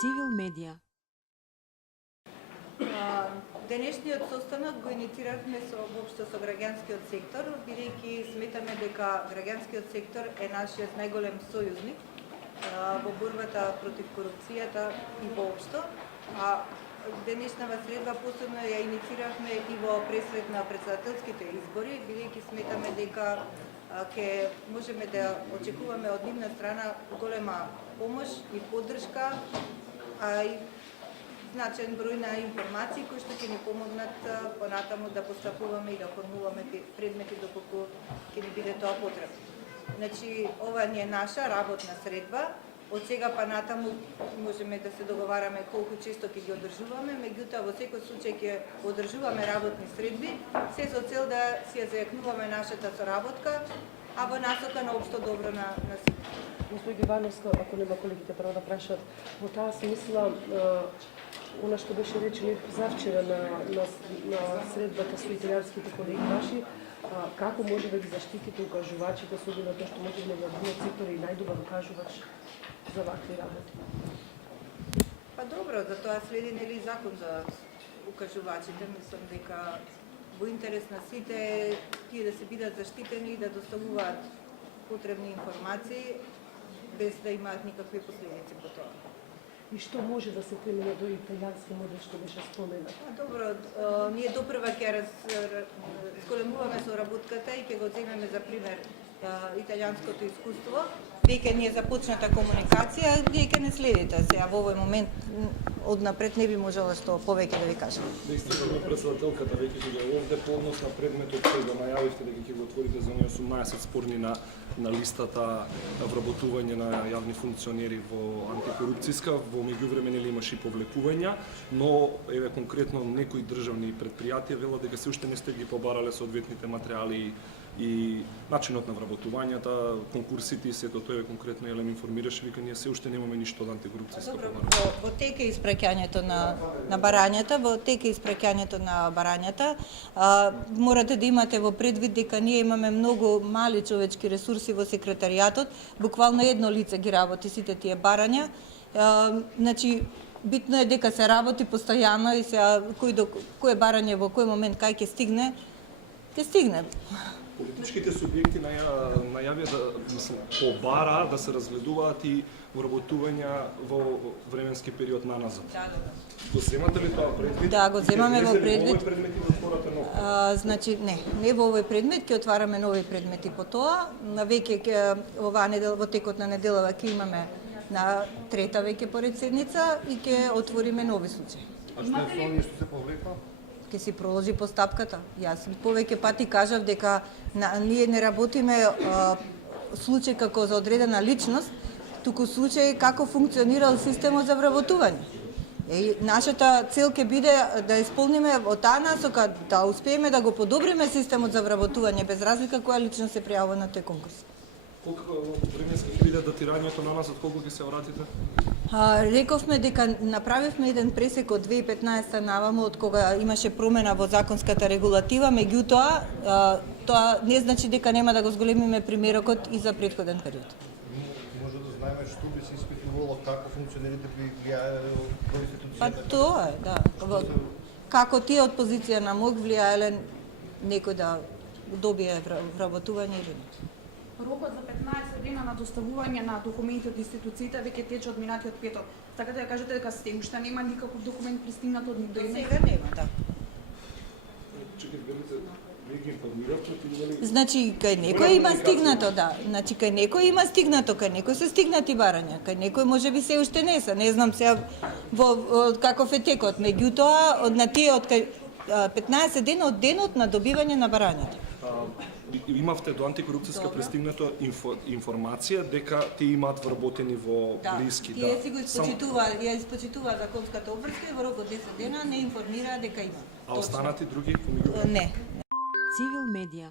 Цивил медија. Денешниот состанок го иницииравме воопшто со граѓанскиот сектор, бидејќи сметаме дека граѓанскиот сектор е нашиот најголем сојузник во борбата против корупцијата и воопшто. Денешната средба посебно ја иницииравме и во пресред на председателските избори, бидејќи сметаме дека ќе можеме да очекуваме од нивна страна голема помош и поддршка, и значаен број на информации кои што ќе ни помогнат понатаму да постапуваме и да формуламе предмети доколку ќе ни биде тоа потребно. Значи, ова не е наша работна средба. Од сега па натаму можеме да се договараме колку често ќе ги одржуваме, меѓутоа во секој случај ќе одржуваме работни средби, се со цел да си ја зајакнуваме нашата соработка, а во насока на општо добро на сите. Господин Ивановска, ако нема колегите право да прашат, во таа смисла, она што беше речено завчера на средбата со италијанските колеги ваши, како може да ги заштитите укажувачите, со оглед на тоа што може невладиниот сектор и најдобар укажувач за вакви работи? Па добро, за тоа следи нели закон за укажувачите. Мислам дека во интерес на сите тие да се бидат заштитени и да доставуваат потребни информации без да имаат никакви последици по тоа. И што може да се премине до италијански модел што беше споменат? Добро, ние допрва ќе зголемуваме соработката и ќе го земеме за пример италијанското искуство. Веќе ни е започната комуникација, вие ќе не следите сега во овој момент однапред не би можела што повеќе да ви кажам. Действително председателката веќе ќе е овде по однос на предметот кој го најавивте дека ќе го отворите за оние 18 спорни на листата вработување на јавни функционери во антикорупцијска, во меѓувреме нели имаше и повлекувања, но еве конкретно некои државни претпријатија велат дека се уште не сте ги побарале соодветните материјали и начинот на вработувањата, конкурсите и сето тоа конкретно Елем информираше, вика ние се уште немаме ништо од антикорупцијска побара. Во тека испраќањето на барањата, морате да имате во предвид дека ние имаме многу мали човечки ресурси во секретаријатот, буквално едно лице ги работи сите тие барања. Значи битно е дека се работи постојано и се кој барање во кој момент кај ќе стигне, ќе стигне. Политичките субјекти најавија побара да се разгледуваат и вработувања во временски период наназад. Го земате ли тоа предвид? Да, го земаме во предвид. Овој предмет да отворате нов? Значи не во овој предмет, ќе отвараме нови предмети по тоа. Веќе оваа недела во текот на неделава ќе имаме на трета веќе поред седница и ќе отвориме нови случаи. А што е со оние што се повлекла? Ќе си проложи постапката. Јас повеќе пати кажав дека ние не работиме случај како за одредена личност, туку случај како функционирал системот за вработување. Нашата цел ќе биде да исполниме во таа насока, да успееме да го подобриме системот за вработување без разлика која личност се пријавува на тој конкурс. Колку временски ќе биде датирањето на нас, од колку ќе се вратите? Рековме дека направивме еден пресек од 2015 наваму, од кога имаше промена во законската регулатива, меѓутоа тоа не значи дека нема да го зголемиме примерокот и за претходен период. Може да знаеме што би се испитувало, како функционерите би влијаеле во институцијата? Па тоа е, да. Како тие од позиција на МОК влијаеле некој да добие вработување или не. Рокот за 15 дена на доставување на документи од институциите веќе тече од минатиот петок. Така да ја кажете дека се уште нема никаков документ пристигнат од нив до сега нема, да. Вие ги информиравте или? Значи кај некој има стигнато, да. Значи кај некој има стигнато, кај некој се стигнати барања, кај некој можеби се уште не се. Не знам сега каков е текот, меѓутоа од на тие од 15 дена од денот на добивање на барањата. Имавте до антикорупцијска пристигнато информација дека тие имаат вработени во блиски. Тие си го испочитува законската обврска и во рок од 10 дена не информираа дека има. А останати други? Не. Цивил медија.